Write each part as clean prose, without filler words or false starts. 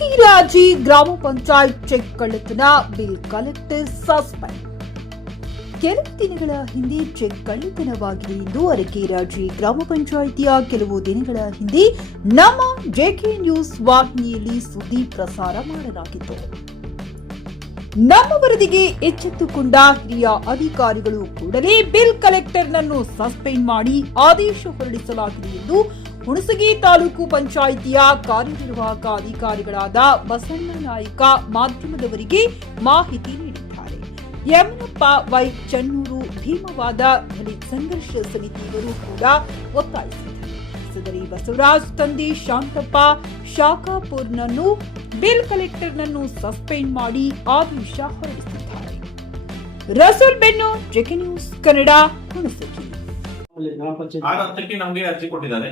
ಅರಕೀರಾಜಿ ಗ್ರಾಮ ಪಂಚಾಯತ್ ಚೆಕ್ ಕಳ್ಳತನ, bill collector suspend. ಕೆಲವು ದಿನಗಳ ಹಿಂದೆ ಚೆಕ್ ಕಳ್ಳತನವಾಗಿದೆ ಎಂದು ಅರಕೀರಾಜಿ ಗ್ರಾಮ ಪಂಚಾಯಿತಿಯ ಕೆಲವು ದಿನಗಳ ಹಿಂದೆ ನಮ್ಮ ಜೆಕೆ ನ್ಯೂಸ್ ವಾಹಿನಿಯಲ್ಲಿ ಸುದ್ದಿ ಪ್ರಸಾರ ಮಾಡಲಾಗಿತ್ತು. ನಮ್ಮ ವರದಿಗೆ ಎಚ್ಚೆತ್ತುಕೊಂಡ ಹಿರಿಯ ಅಧಿಕಾರಿಗಳು ಕೂಡಲೇ ಬಿಲ್ ಕಲೆಕ್ಟರ್ನನ್ನು ಸಸ್ಪೆಂಡ್ ಮಾಡಿ ಆದೇಶ ಹೊರಡಿಸಲಾಗಿದೆ ಎಂದು ಹುಣಸಗಿ ತಾಲೂಕು ಪಂಚಾಯಿತಿಯ ಕಾರ್ಯನಿರ್ವಾಹಕ ಅಧಿಕಾರಿಗಳಾದ ಬಸಣ್ಣ ನಾಯ್ಕ ಮಾಧ್ಯಮದವರಿಗೆ ಮಾಹಿತಿ ನೀಡಿದ್ದಾರೆ. ಯಮನಪ್ಪ ವೈ ಚನ್ನೂರು ಭೀಮವಾದ ದಲಿತ ಸಂಘರ್ಷ ಸಮಿತಿಯವರು ಕೂಡ ಒತ್ತಾಯಿಸಿದ್ದಾರೆ. ಸದರಿ ಬಸವರಾಜ್ ತಂದೆ ಶಾಂತಪ್ಪ ಶಾಖಾಪುರ್ನನ್ನು ಬಿಲ್ ಕಲೆಕ್ಟರ್ನನ್ನು ಸಸ್ಪೆಂಡ್ ಮಾಡಿ ಆದೇಶ ಹೊರಡಿಸಿದ್ದಾರೆ. ರಸೂಲ್ ಬೆನ್ನು, ಜೆಕೆ ನ್ಯೂಸ್ ಕನ್ನಡ, ಹುಣಸಗಿ. 6:10ಕ್ಕೆ ನಮ್ಗೆ ಅರ್ಜಿ ಕೊಟ್ಟಿದ್ದಾರೆ.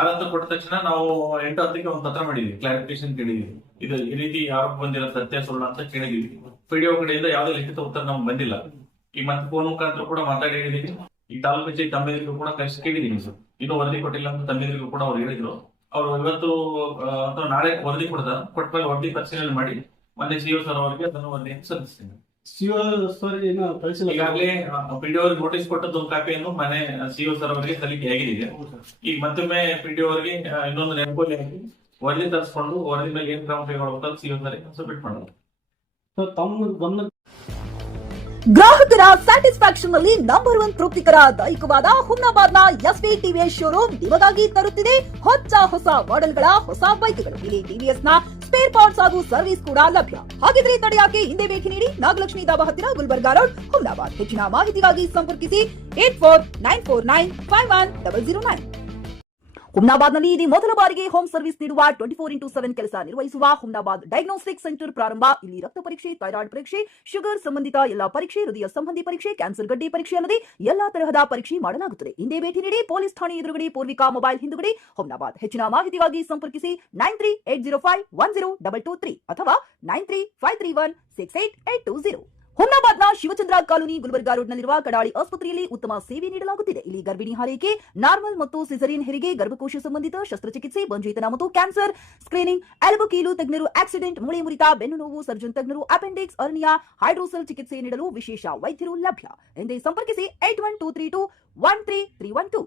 6:10 ಕೊಟ್ಟ ತಕ್ಷಣ ನಾವು 8:10ಕ್ಕೆ ಒಂದು ಪತ್ರ ಮಾಡಿದ್ವಿ, ಕ್ಲಾರಿಫಿಕೇಶನ್ ಕೇಳಿದ್ವಿ. ಇದು ಈ ರೀತಿ ಆರೋಪ ಬಂದಿರೋ ಸತ್ಯ ಸುಳ್ಳು ಅಂತ ಕೇಳಿದ್ವಿ. ಪಿಡಿಒ ಕಡೆಯಿಂದ ಯಾವುದೇ ಲಿಖಿತ ಉತ್ತರ ನಮ್ಗೆ ಬಂದಿಲ್ಲ. ಈ ಮತ್ತೆ ಫೋನ್ ಮುಖಾಂತರ ಕೂಡ ಮಾತಾಡಿ ಹೇಳಿದೀನಿ. ಈ ತಾಲೂಕು ಪಂಚಾಯತ್ ತಮ್ಮೆದರಿಗೂ ಕೂಡ ಕಳಿಸಿ ಕೇಳಿದೀನಿ ಸರ್, ಇನ್ನೂ ವರದಿ ಕೊಟ್ಟಿಲ್ಲ ಅಂತ ತಮ್ಮೆದರಿಗೂ ಕೂಡ ಅವ್ರು ಹೇಳಿದ್ರು. ಅವ್ರು ಇವತ್ತು ಅಥವಾ ನಾಳೆ ವರದಿ ಕೊಟ್ಮೇಲೆ ವರದಿ ಪರಿಶೀಲನೆ ಮಾಡಿ ಮೊನ್ನೆ ಸಿಒ ಸರ್ ಅವರಿಗೆ ಅದನ್ನು ವರದಿಯನ್ನು ಸಲ್ಲಿಸ್ತೀನಿ. ಈಗಾಗಲೇ ಪಿಡಿಒ ಅವರಿಗೆ ನೋಟಿಸ್ ಕೊಟ್ಟದ್ದು ಒಂದು ಕಾಪಿಯನ್ನು ಮನೆ ಸಿಒ ಸರ್ ಅವರಿಗೆ ಸಲ್ಲಿಕೆ ಆಗಿದೆ. ಈಗ ಮತ್ತೊಮ್ಮೆ ಪಿಡಿಒ ಅವರಿಗೆ ಇನ್ನೊಂದು ನೆನಪಲ್ಲಿ ಹಾಕಿ ವರದಿ ತರಿಸ್ಕೊಂಡು ವರದಿ ಮೇಲೆ ಏನ್ ಕ್ರಮ ಕೈಗೊಳ್ಳಬೇಕು ಸಿಒ ಸರ್ ಸಬ್ಮಿಟ್ ಮಾಡೋದು. ಗ್ರಾಹಕರ ಸ್ಯಾಟಿಸ್ಫ್ಯಾಕ್ಷನ್ ನಲ್ಲಿ ನಂಬರ್ 1 ತೃಪ್ತಿಕರ ದೈಹಿಕವಾದ ಹುಮ್ನಾಬಾದ್ನ ಎಸ್ವಿ ಟಿವಿಎಸ್ ಶೋರೂಮ್ ನಿಮಗಾಗಿ ತರುತ್ತಿದೆ ಹೊಸ ಮಾಡೆಲ್ಗಳ ಹೊಸ ಬೈಕ್ಗಳು. ಇಲ್ಲಿ ಟಿವಿಎಸ್ ನ ಸ್ಪೇರ್ ಪಾರ್ಟ್ಸ್ ಹಾಗೂ ಸರ್ವಿಸ್ ಕೂಡ ಲಭ್ಯ. ಹಾಗಿದ್ರೆ ತಡೆಯಾಕೆ ಹಿಂದೆ ಭೇಟಿ ನೀಡಿ ನಾಗಲಕ್ಷ್ಮಿ ದಾಬಾ ಹತ್ತಿರ ಗುಲ್ಬರ್ಗಾ ರೋಡ್, ಹುಮ್ನಾಬಾದ್. ಹೆಚ್ಚಿನ ಮಾಹಿತಿಗಾಗಿ ಸಂಪರ್ಕಿಸಿ 8494951009. ಹುಮ್ನಾಬಾದ್ನಲ್ಲಿ ಇದು ಮೊದಲ ಬಾರಿಗೆ ಹೋಮ್ ಸರ್ವಿಸ್ ನೀಡುವ 24x7 ಕೆಲಸ ನಿರ್ವಹಿಸುವ ಹುಮ್ನಾಬಾದ್ ಡಯಾಗ್ನೋಸ್ಟಿಕ್ ಸೆಂಟರ್ ಪ್ರಾರಂಭ. ಇಲ್ಲಿ ರಕ್ತ ಪರೀಕ್ಷೆ, ಥೈರಾಯ್ಡ್ ಪರೀಕ್ಷೆ, ಶುಗರ್ ಸಂಬಂಧಿತ ಎಲ್ಲಾ ಪರೀಕ್ಷೆ, ಹೃದಯ ಸಂಬಂಧಿ ಪರೀಕ್ಷೆ, ಕ್ಯಾನ್ಸರ್ ಗಡ್ಡೆ ಪರೀಕ್ಷೆ ಅಲ್ಲದೆ ಎಲ್ಲಾ ತರಹದ ಪರೀಕ್ಷೆ ಮಾಡಲಾಗುತ್ತದೆ. ಹಿಂದೆ ಭೇಟಿ ನೀಡಿ, ಪೊಲೀಸ್ ಠಾಣೆ ಎದುರುಗಡೆ, ಪೂರ್ವಿಕಾ ಮೊಬೈಲ್ ಹಿಂದುಗಡೆ, ಹುಮ್ನಾಬಾದ್. ಹೆಚ್ಚಿನ ಮಾಹಿತಿಗಾಗಿ ಸಂಪರ್ಕಿಸಿ 93805223 ಅಥವಾ 9353168820. ಹುಮ್ನಾಬಾದ್ನ ಶಿವಚಂದ್ರ ಕಾಲೋನಿ, ಗುಲ್ಬರ್ಗಾ ರೋಡ್ನಲ್ಲಿರುವ ಕಡಾಳಿ ಆಸ್ಪತ್ರೆಯಲ್ಲಿ ಉತ್ತಮ ಸೇವೆ ನೀಡಲಾಗುತ್ತಿದೆ. ಇಲ್ಲಿ ಗರ್ಭಿಣಿ ಹಾರೈಕೆ, ನಾರ್ಮಲ್ ಮತ್ತು ಸಿಸರಿಯನ್ ಹೆರಿಗೆ, ಗರ್ಭಕೋಶ ಸಂಬಂಧಿತ ಶಸ್ತ್ರಚಿಕಿತ್ಸೆ, ಬಂಜೇತನ ಮತ್ತು ಕ್ಯಾನ್ಸರ್ ಸ್ಕ್ರೀನಿಂಗ್, ಎಲುಬು ಕೀಲು ತಜ್ಞರು, ಆಕ್ಸಿಡೆಂಟ್, ಮೂಳೆ ಮುರಿತ, ಬೆನ್ನು ನೋವು ಸರ್ಜನ್ ತಜ್ಞರು, ಅಪೆಂಡಿಕ್ಸ್, ಅರ್ನಿಯಾ, ಹೈಡ್ರೋಸೆಲ್ ಚಿಕಿತ್ಸೆ ನೀಡಲು ವಿಶೇಷ ವೈದ್ಯರು ಲಭ್ಯ. ಎಂದೇ ಸಂಪರ್ಕಿಸಿ 8123213312.